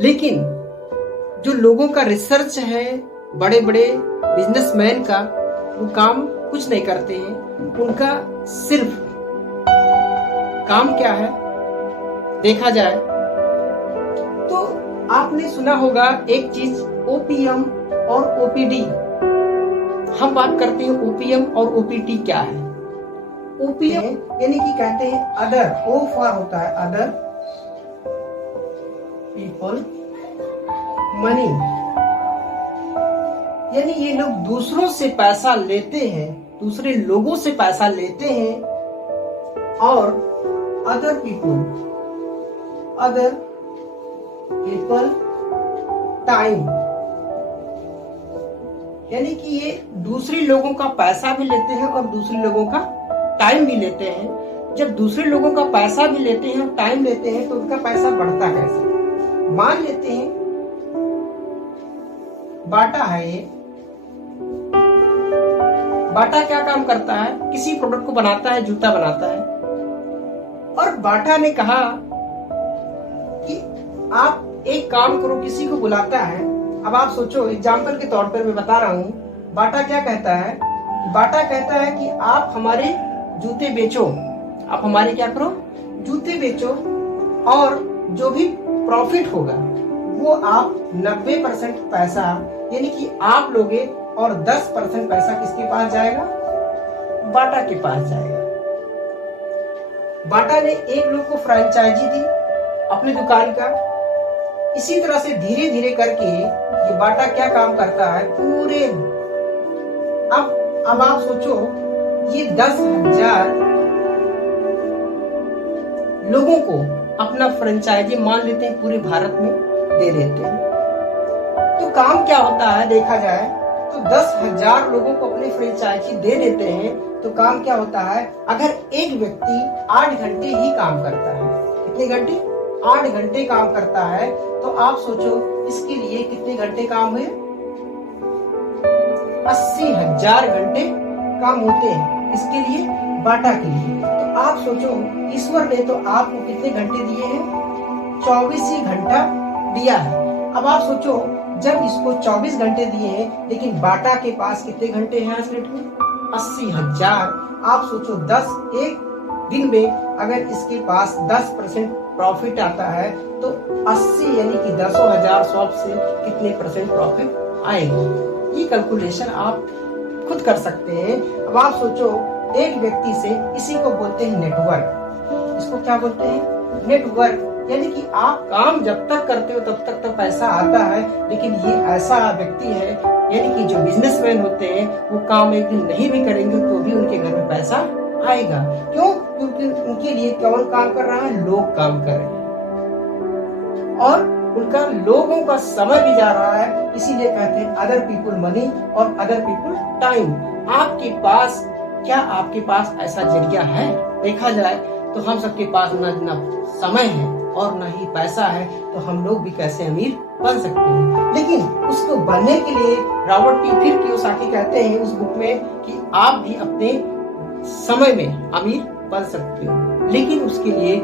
लेकिन जो लोगों का रिसर्च है, बड़े बड़े बिजनेसमैन का, वो काम कुछ नहीं करते हैं। उनका सिर्फ काम क्या है देखा जाए तो आपने सुना होगा एक चीज, ओपीएम और ओपीडी। हम बात करते हैं ओपीएम और ओपीडी क्या है। ओपीएम यानी कि कहते हैं अदर, ओ फॉर होता है अदर पीपल मनी, यानी ये लोग दूसरों से पैसा लेते हैं, दूसरे लोगों से पैसा लेते हैं। और अदर पीपल टाइम, यानी कि ये दूसरे लोगों का पैसा भी लेते हैं और दूसरे लोगों का टाइम भी लेते हैं। जब दूसरे लोगों का पैसा भी लेते हैं और टाइम लेते हैं तो उनका पैसा बढ़ता कैसे। मान लेते हैं बाटा है, ये बाटा क्या काम करता है, किसी प्रोडक्ट को बनाता है, जूता बनाता है। और बाटा ने कहा कि आप एक काम करो, किसी को बुलाता है। अब आप सोचो, एग्जाम्पल के तौर पर मैं बता रहा हूं, बाटा क्या कहता है, बाटा कहता है कि आप हमारे जूते बेचो, आप हमारे क्या करो, जूते बेचो, और जो भी प्रॉफिट होगा वो आप 90% पैसा यानी कि आप लोगे और 10% पैसा किसके पास जाएगा, बाटा के पास जाएगा। बाटा ने एक लोग को फ्रेंचाइजी दी अपनी दुकान का। इसी तरह से धीरे धीरे करके ये बाटा क्या काम करता है पूरे, अब आप सोचो, ये 10,000 लोगों को अपना फ्रेंचाइजी मान लेते हैं, पूरे भारत में दे देते हैं। तो काम क्या होता है देखा जाए तो 10,000 लोगों को अपनी फ्रेंचाइजी दे देते हैं। तो काम क्या होता है, अगर एक व्यक्ति 8 घंटे ही काम करता है, कितने घंटे, 8 घंटे काम करता है, तो आप सोचो इसके लिए कितने घंटे काम हुए, 80,000 घंटे काम होते हैं इसके लिए, बाटा के लिए। तो आप सोचो ईश्वर ने तो आपको कितने घंटे दिए हैं, 24 ही घंटा दिया है। अब आप सोचो जब इसको 24 घंटे दिए हैं, लेकिन बाटा के पास कितने घंटे हैं आज डेट में, 80,000। आप सोचो 10 एक दिन में अगर इसके पास 10% प्रॉफिट आता है तो 80 यानी कि 10,000 शॉप से कितने परसेंट प्रॉफिट आएगा। ये कैलकुलेशन आप खुद कर सकते हैं। अब आप सोचो एक व्यक्ति से, इसी को बोलते हैं नेटवर्क। इसको क्या बोलते हैं, नेटवर्क। यानी कि आप काम जब तक करते हो तब तक तो पैसा आता है, लेकिन ये ऐसा व्यक्ति है, यानी कि जो बिजनेसमैन होते हैं वो काम एक दिन नहीं भी करेंगे तो भी उनके घर में पैसा आएगा। क्यों, क्योंकि उनके लिए कौन काम कर रहा है, लोग काम कर रहे हैं और उनका लोगों का समय भी जा रहा है। इसीलिए कहते हैं अदर पीपुल मनी और अदर पीपुल टाइम। आपके पास क्या, आपके पास ऐसा जरिया है देखा जाए तो हम सबके पास ना समय है और ना ही पैसा है, तो हम लोग भी कैसे अमीर बन सकते हैं। लेकिन उसको बनने के लिए रॉबर्ट टी फिर कियोसाकी कहते हैं उस बुक में कि आप भी अपने समय में अमीर बन सकते हो, लेकिन उसके लिए